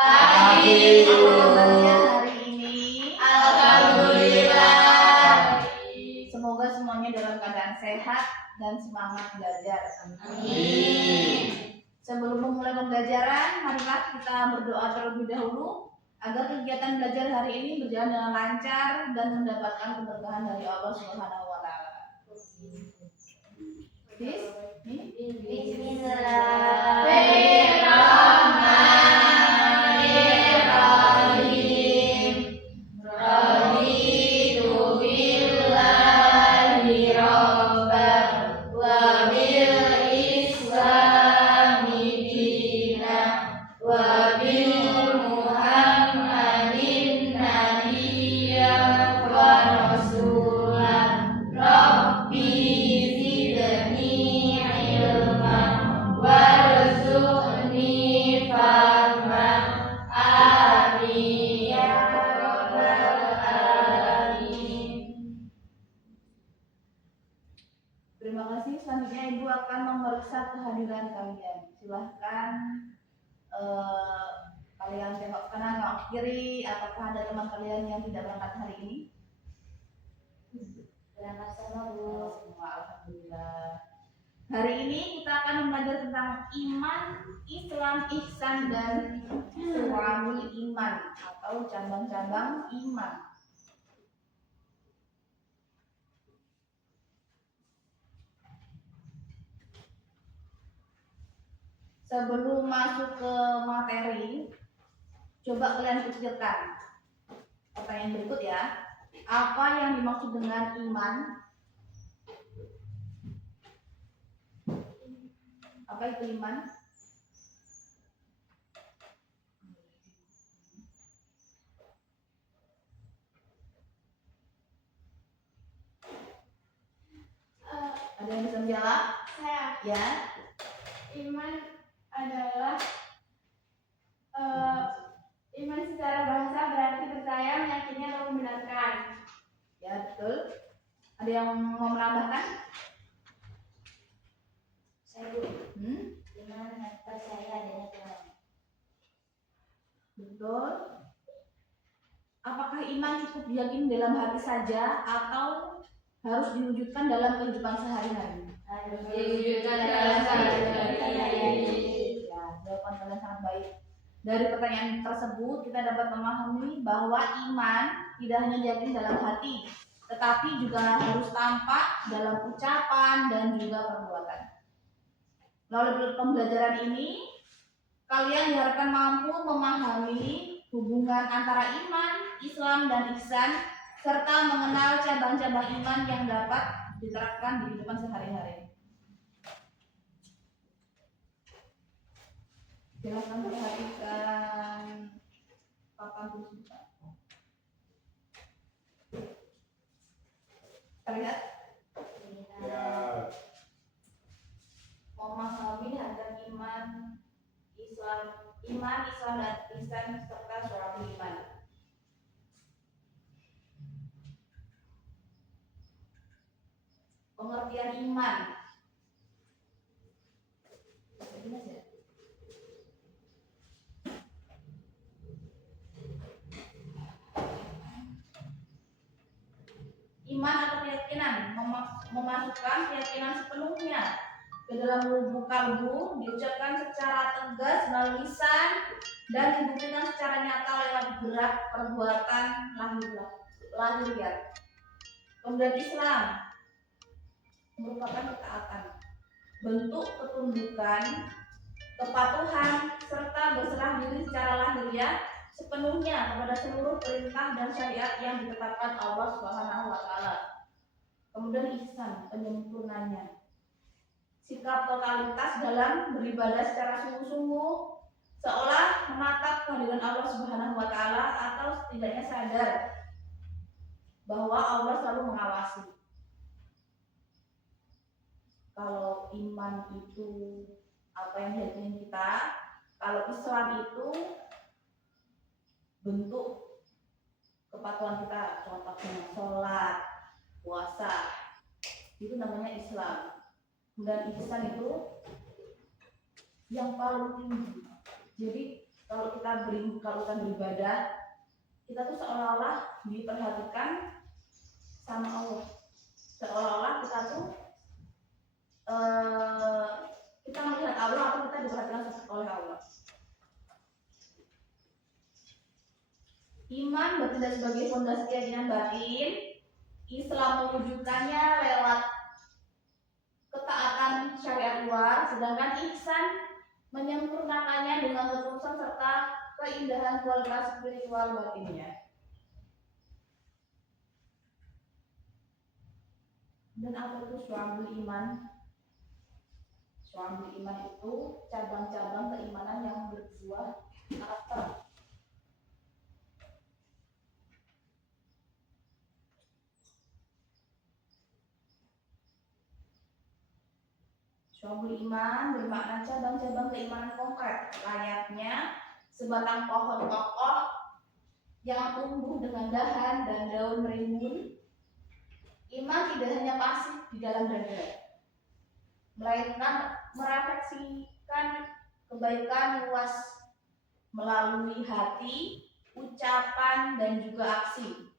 Pagi. Kabarnya hari ini? Alhamdulillah. Semoga semuanya dalam keadaan sehat dan semangat belajar. Amin. Sebelum memulai pembelajaran, marilah kita berdoa terlebih dahulu agar kegiatan belajar hari ini berjalan dengan lancar dan mendapatkan keberkahan dari Allah Subhanahu wa taala. Bismillahirrahmanirrahim. Raditu billahi rabban wa bil islami dinan wa bil muhammadin nabiyyan wa rasulan. Rabbi zidni ilman warzuqni fahman. Amin ya rabbal alamin. Terima kasih. Selanjutnya Ibu akan memeriksa kehadiran kalian. Silahkan kalian tengok kanan, tengok kiri. Apakah ada teman kalian yang tidak berangkat hari ini? Berangkat sama Bu. Semua, alhamdulillah. Hari ini kita akan belajar tentang iman, Islam, ihsan, dan syu'abul iman atau cabang-cabang iman. Sebelum masuk ke materi, coba kalian pikirkan pertanyaan berikut ya. Apa yang dimaksud dengan iman? Apa itu iman? Ada yang bisa menjawab? Saya. Ya. Iman adalah iman secara bahasa berarti percaya, meyakini atau membenarkan. Ya, betul. Ada yang mau menambahkan? Saya Bu. Iman percaya adanya Tuhan. Betul. Apakah iman cukup diyakini dalam hati saja atau harus diwujudkan dalam kehidupan sehari-hari? Harus diwujudkan dalam sehari-hari. Ya, jawaban kalian sangat baik. Dari pertanyaan tersebut kita dapat memahami bahwa iman tidak hanya diyakini dalam hati, tetapi juga harus tampak dalam ucapan dan juga perbuatan. Melalui pembelajaran ini, kalian diharapkan mampu memahami hubungan antara iman, Islam, dan ihsan, serta mengenal cabang-cabang iman yang dapat diterapkan di kehidupan sehari-hari. Silakan perhatikan papan tulis. Terlihat? Ya. Memahami akan iman, Islam, dan ihsan serta syu'abul iman. Pengertian iman. Iman atau keyakinan, memasukkan keyakinan sepenuhnya ke dalam lubuk kalbu, diucapkan secara tegas melalui lisan dan dibuktikan secara nyata lewat gerak perbuatan lahiriah. Kemudian Islam merupakan ketaatan, bentuk ketundukan, kepatuhan, serta berserah diri secara lahiriah sepenuhnya kepada seluruh perintah dan syariat yang ditetapkan Allah Subhanahu wa taala. Kemudian ihsan, penyempurnanya, sikap totalitas dalam beribadah secara sungguh-sungguh, seolah menatap kehadiran Allah Subhanahu wa taala atau setidaknya sadar bahwa Allah selalu mengawasi. Kalau iman itu apa yang diyakini kita, kalau Islam itu bentuk kepatuhan kita, contohnya sholat, puasa, itu namanya Islam. Dan ihsan itu yang paling tinggi. Jadi kalau kita beribadah, kita tuh seolah-olah diperhatikan sama Allah. Seolah-olah kita tuh kita melihat Allah atau kita diperhatikan oleh Allah. Iman bertindak sebagai fondasi keyakinan batin. Islam mewujudkannya lewat ketaatan syariat luar, sedangkan ihsan menyempurnakannya dengan ketulusan serta keindahan kualitas spiritual batinnya. Dan apa itu syu'abul iman? Syu'abul iman itu cabang-cabang keimanan yang berbuah karakter. Syu'abul iman bermakna cabang-cabang keimanan konkret, layaknya sebatang pohon kokoh yang tumbuh dengan dahan dan daun merimbun. Iman tidak hanya pasif di dalam dada, melainkan merefleksikan kebaikan luas melalui hati, ucapan, dan juga aksi.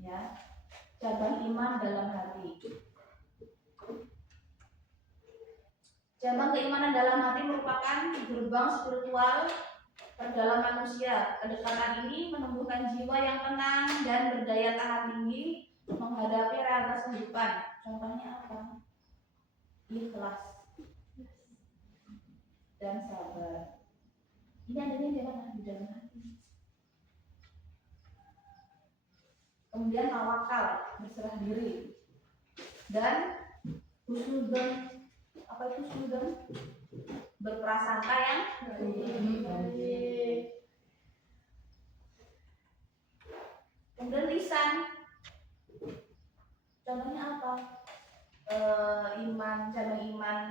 Ya, cabang iman dalam hati. Cabang keimanan dalam hati merupakan gerbang spiritual perdalam manusia. Kedekatan ini menumbuhkan jiwa yang tenang dan berdaya tahan tinggi menghadapi realitas kehidupan. Contohnya apa? Ikhlas dan sabar. Ini adanya di dalam hati. Kemudian tawakal, berserah diri, dan husnudzon. Apa itu husnudzon? Berprasangka yang baik. Kemudian lisan, contohnya apa? Cabang iman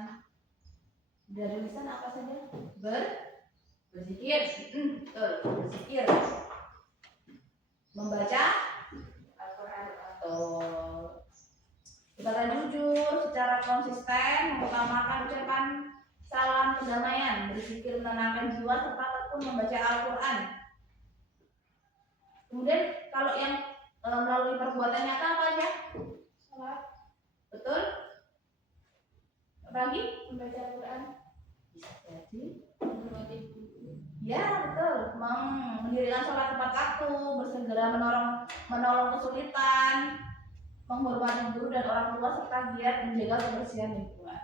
dari lisan apa saja? Berzikir, berzikir, membaca berkata jujur secara konsisten, mengutamakan ucapan salam kedamaian, berzikir menenangkan jiwa, serta tekun membaca Al-Quran. Kemudian kalau yang melalui perbuatan nyata apa aja? Salat. Betul? Apa lagi? Membaca Al-Quran. Bisa jadi. Ya betul. Mendirikan sholat tepat waktu, bersegera menolong kesulitan, menghormati guru dan orang tua, serta giat menjaga kebersihan lingkungan.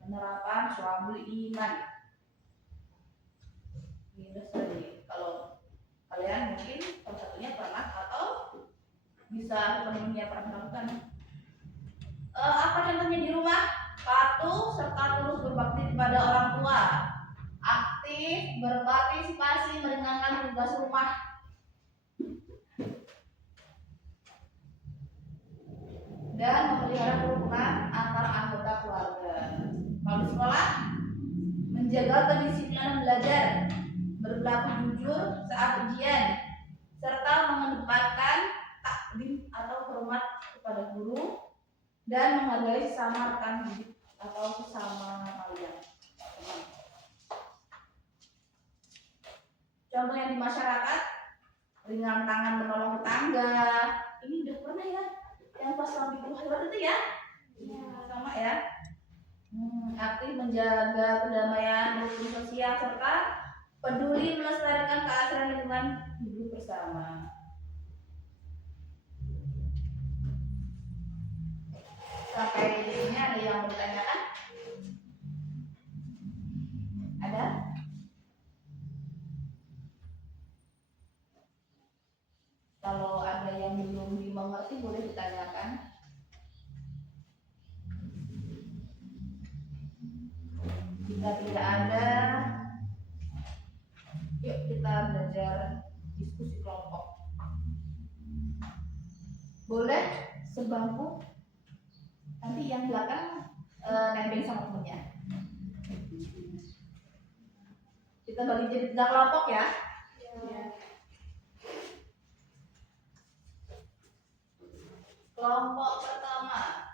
Penerapan syu'abul iman. Ini tadi kalau kalian mungkin salah satunya pernah atau bisa sepenuhnya pernah melakukan. Apa contohnya di rumah? Patuh serta terus berbakti kepada orang tua, aktif berpartisipasi meringankan tugas rumah, dan memelihara kerukunan antara anggota keluarga. Kalau di sekolah, menjaga kedisiplinan belajar, berlaku jujur saat ujian, serta mengedepankan taklim atau hormat kepada guru, dan menghargai sesama rekan didik atau sesama kalian. Contoh yang di masyarakat, ringan tangan menolong tetangga. Ini udah pernah ya? Yang pas lagi hebat itu ya? Iya. Sama ya. Aktif menjaga kedamaian, rukun sosial, serta peduli melestarikan keasrian lingkungan hidup bersama. Sampai di sini ada yang bertanyakan? Ada? Kalau ada yang belum dimengerti boleh ditanyakan. Jika tidak ada, yuk kita belajar diskusi kelompok. Boleh sebangku, nanti yang belakang nempel sama temennya. Kita bagi jadi 3 kelompok ya. Kelompok pertama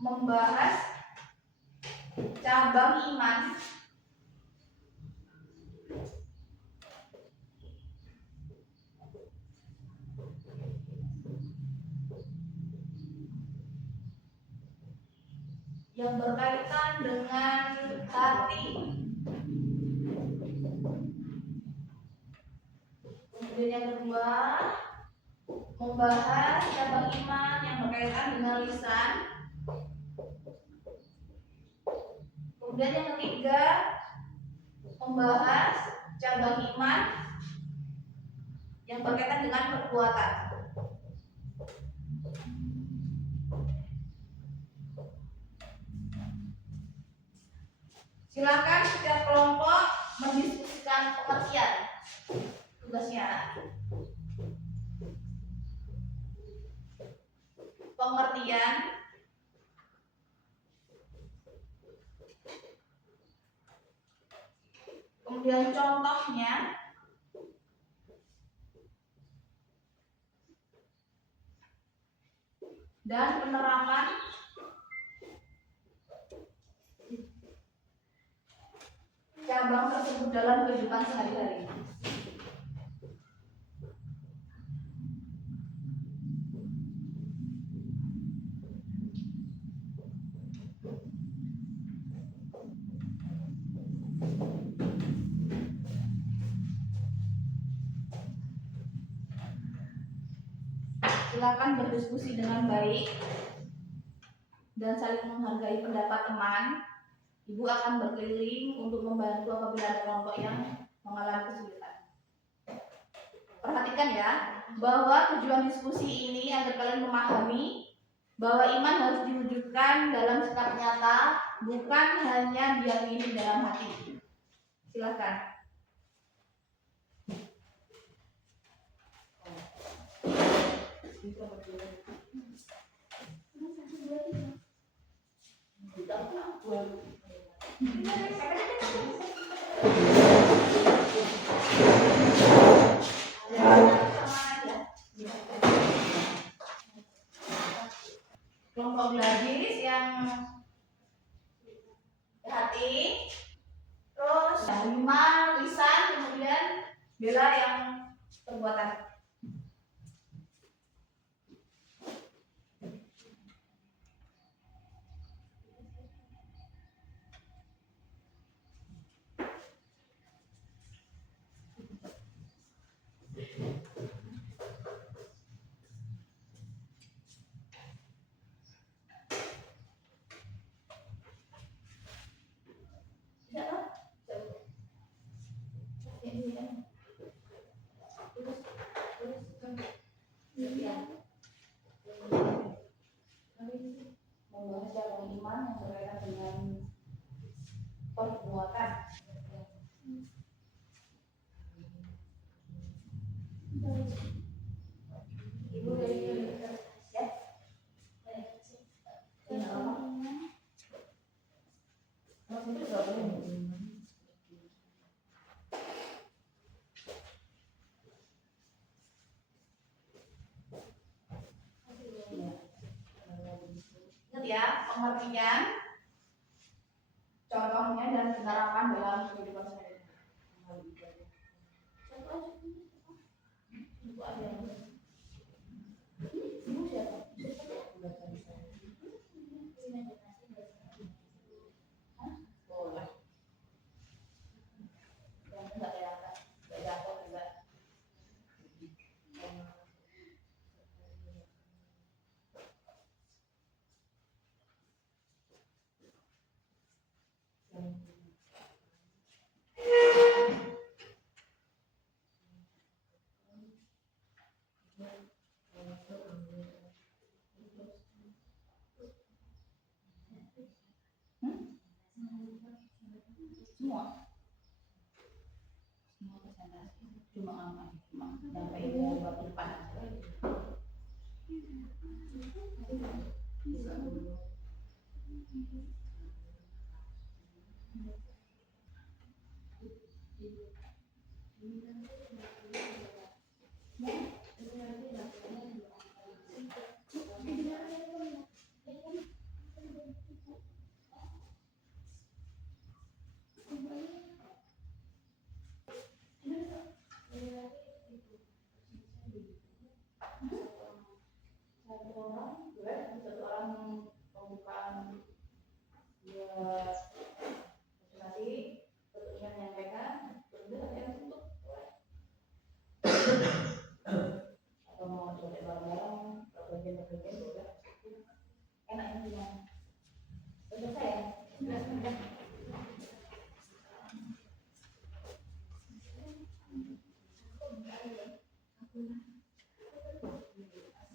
membahas cabang iman yang berkaitan dengan hati. Kemudian yang kedua, membahas cabang iman yang berkaitan dengan lisan. Kemudian yang ketiga, membahas cabang iman yang berkaitan dengan perbuatan. Silakan setiap kelompok mendiskusikan pengertian. Tugasnya pengertian kemudian contohnya dan penerapan cabang tersebut dalam kehidupan sehari-hari. Silakan berdiskusi dengan baik dan saling menghargai pendapat teman. Ibu akan berkeliling untuk membantu apabila ada kelompok yang mengalami kesulitan. Perhatikan ya, bahwa tujuan diskusi ini agar kalian memahami bahwa iman harus diwujudkan dalam sikap nyata, bukan hanya diyakini dalam hati. Silakan. Kelompok Gladys yang hati, terus Lima, lisan, kemudian Bella yang perbuatan. Membahas cabang iman yang berkaitan dengan perbuatan. Ibu dari ya. Ingat ya, pengertian, contohnya dan penerapan dalam kehidupan sehari-hari. Ibu ada. Ibu siapa? Boleh. Yang enggak kelihatan, enggak jatuh juga. Semua presentasi cuma sampai ibu buat depan. Satu orang pembukaan dia presentasi, tentunya menyampaikan, tentunya ada yang tutup. Atau mau coba bareng-bareng, bagian-bagian boleh. Enak ini gimana? Selesai ya?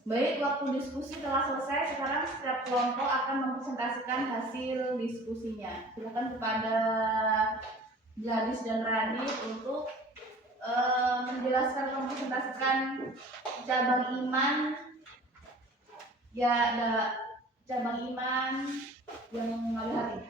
Baik, waktu diskusi telah selesai. Sekarang setiap kelompok akan mempresentasikan hasil diskusinya. Silakan kepada Gladys dan Radit untuk menjelaskan, mempresentasikan cabang iman. Ya, ada cabang iman yang mengambil hati.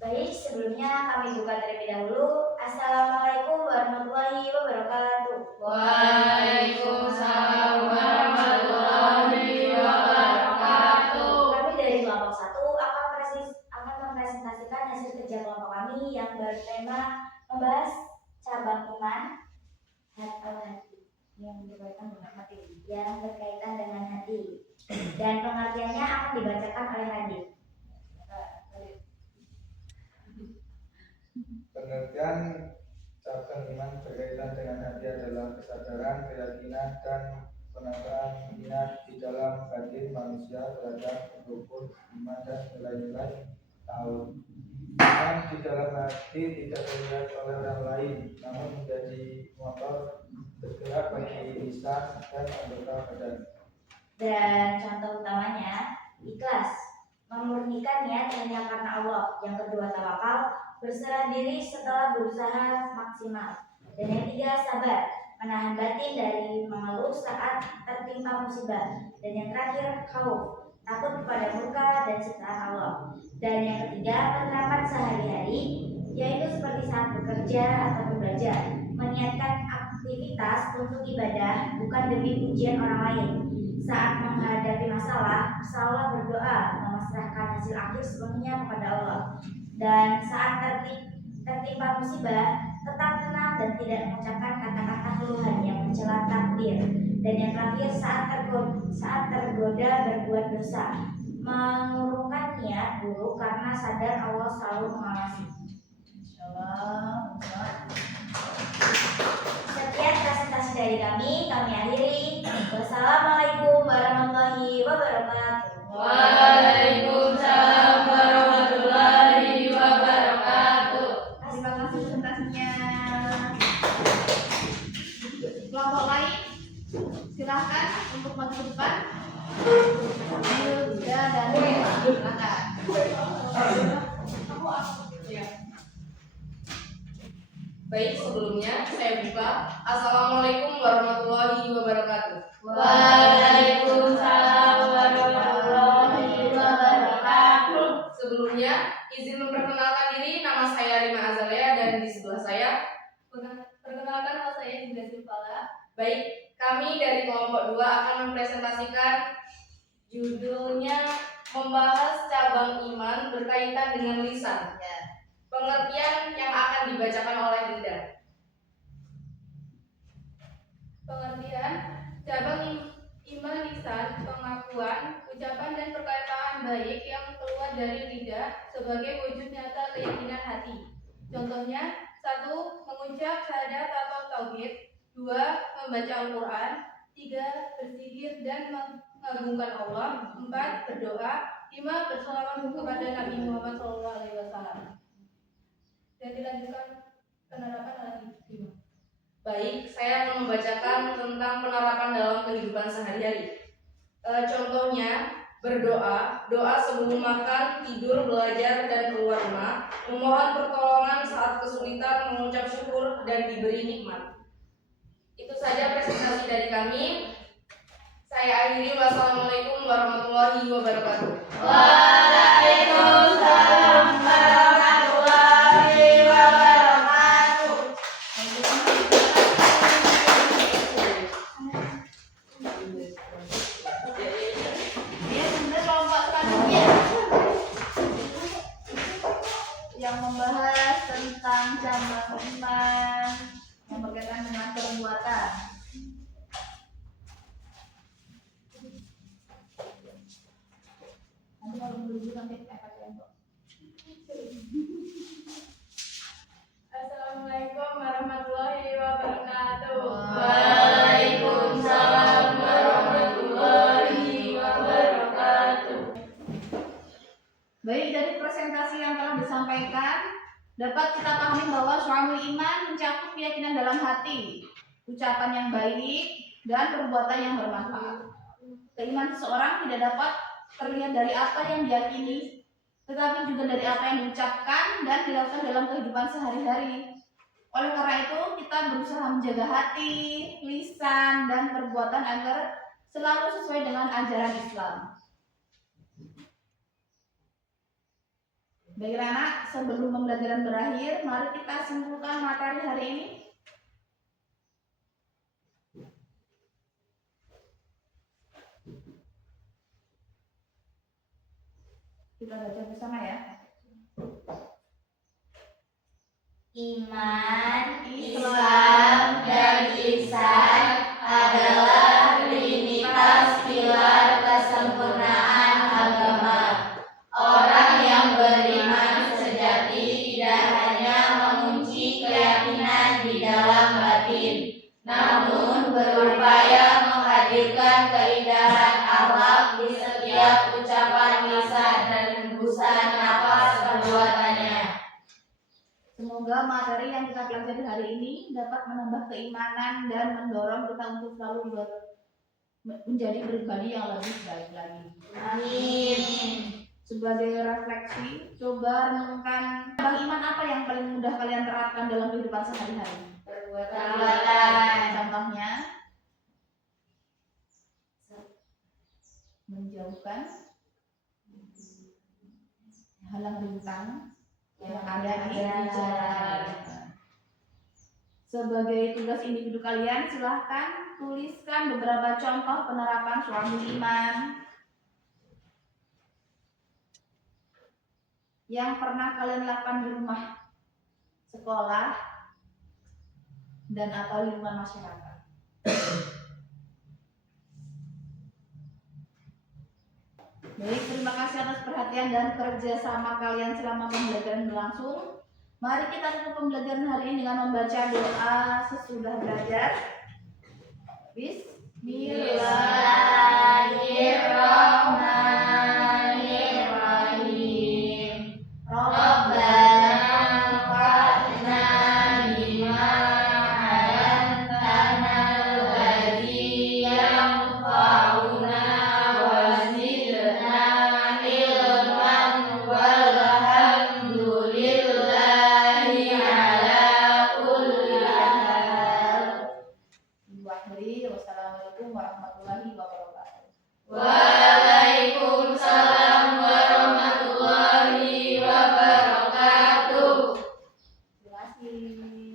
Baik, sebelumnya kami buka terlebih dahulu. Assalamualaikum warahmatullahi wabarakatuh. Waalaikumsalam warahmatullahi wabarakatuh. Kami dari kelompok 1 akan mempresentasikan hasil kerja kelompok kami yang bertema membahas cabang iman hati yang berkaitan dengan hati dan pengertiannya akan dibacakan oleh Radit. Pengertian cabang iman berkaitan dengan hati adalah kesadaran, keyakinan, dan penataan minat di dalam batin manusia terhadap rukun iman dan nilai-nilai tauhid. Iman di dalam hati tidak terlihat oleh orang lain, namun menjadi motor bergerak bagi lisan dan anggota badan. Dan contoh utamanya ikhlas, memurnikan niat hanya karena Allah. Yang kedua tawakal, berserah diri setelah berusaha maksimal. Dan yang ketiga sabar, menahan batin dari mengeluh saat tertimpa musibah. Dan yang terakhir khauf, takut kepada murka dan siksaan Allah. Dan yang ketiga penerapan sehari-hari, yaitu seperti saat bekerja atau belajar, meniatkan aktivitas untuk ibadah bukan demi pujian orang lain. Saat menghadapi masalah, selalu berdoa, memasrahkan hasil akhir sepenuhnya kepada Allah. Dan saat tertimpa musibah, tetap tenang dan tidak mengucapkan kata-kata keluhan yang mencela takdir. Dan yang terakhir saat tergoda berbuat dosa, mengurungkan niat buruk karena sadar Allah selalu mengawasi. Sekian presentasi dari kami akhiri. Wassalamualaikum warahmatullahi wabarakatuh. Waalaikumsalam warahmatullahi wabarakatuh. Terima kasih presentasinya. Kelompok lain, silahkan untuk maju ke depan. Yuda dan Rima, silakan. Baik, sebelumnya saya buka. Assalamualaikum warahmatullahi wabarakatuh. Waalaikumsalam warahmatullahi wabarakatuh. Sebelumnya, izin memperkenalkan diri. Nama saya Rima Azalia dan di sebelah saya. Perkenalkan, nama saya Dinda Silvala. Baik, kami dari kelompok 2 akan mempresentasikan judulnya membahas cabang iman berkaitan dengan lisan. Pengertian yang akan dibacakan oleh Dinda. Pengertian cabang iman lisan, pengakuan, ucapan dan perkataan baik yang keluar dari lidah sebagai wujud nyata keyakinan hati. Contohnya, 1. Mengucap syahadat atau tauhid. 2. Membaca Al-Quran. 3. Berzikir dan mengagungkan Allah. 4. Berdoa. 5. Bersolawat kepada Nabi Muhammad SAW. Dan dilanjutkan penerapan oleh Rima. Baik, saya akan membacakan tentang penerapan dalam kehidupan sehari-hari. Contohnya, berdoa, doa sebelum makan, tidur, belajar, dan keluar rumah, memohon pertolongan saat kesulitan, mengucap syukur, dan diberi nikmat. Itu saja presentasi dari kami. Saya akhiri. Wassalamualaikum warahmatullahi wabarakatuh. Waalaikumsalam warahmatullahi wabarakatuh. Ya, kemudian kelompok selanjutnya yang membahas tentang cabang iman yang berkaitan dengan perbuatan. Nanti kalau menuju nanti pakai kelompok. Assalamualaikum warahmatullahi wabarakatuh. Waalaikumsalam warahmatullahi wabarakatuh. Baik, dari presentasi yang telah disampaikan dapat kita pahami bahwa syu'abul iman mencakup keyakinan dalam hati, ucapan yang baik, dan perbuatan yang bermanfaat. Keimanan seseorang tidak dapat terlihat dari apa yang diyakini, tetapi juga dari apa yang diucapkan dan dilakukan dalam kehidupan sehari-hari. Oleh karena itu, kita berusaha menjaga hati, lisan, dan perbuatan agar selalu sesuai dengan ajaran Islam. Baik anak, sebelum pembelajaran berakhir, mari kita simpulkan materi hari ini. Kita baca bersama ya. Iman, Islam, dan ihsan adalah trinitas pilar kesempurnaan agama. Orang yang beriman sejati tidak hanya mengunci keyakinan di dalam batin, namun berupaya menghadirkan keindahan akhlak di setiap ucapan lisan dan hembusan nafas perbuatannya. Semoga materi yang kita pelajari hari ini dapat menambah keimanan dan mendorong kita untuk selalu menjadi pribadi yang lebih baik lagi. Amin. Sebagai refleksi, coba renungkan iman apa yang paling mudah kalian terapkan dalam kehidupan sehari-hari. Perbuatan. Contohnya, menjauhkan halang rintang yang ada di jalan. Sebagai tugas individu kalian, silahkan tuliskan beberapa contoh penerapan syu'abul iman yang pernah kalian lakukan di rumah, sekolah, dan atau lingkungan masyarakat. Baik, terima kasih atas perhatian dan kerjasama kalian selama pembelajaran berlangsung. Mari kita tutup pembelajaran hari ini dengan membaca doa sesudah belajar. Bismillahirrahmanirrahim. Rabbana fa'na bima 'allamtanal ladzi yanfa'una wa zidna ilman walhamdulillahi ala kulli hal. Wassalamualaikum warahmatullahi wabarakatuh. Waalaikumsalam warahmatullahi wabarakatuh. Terima kasih.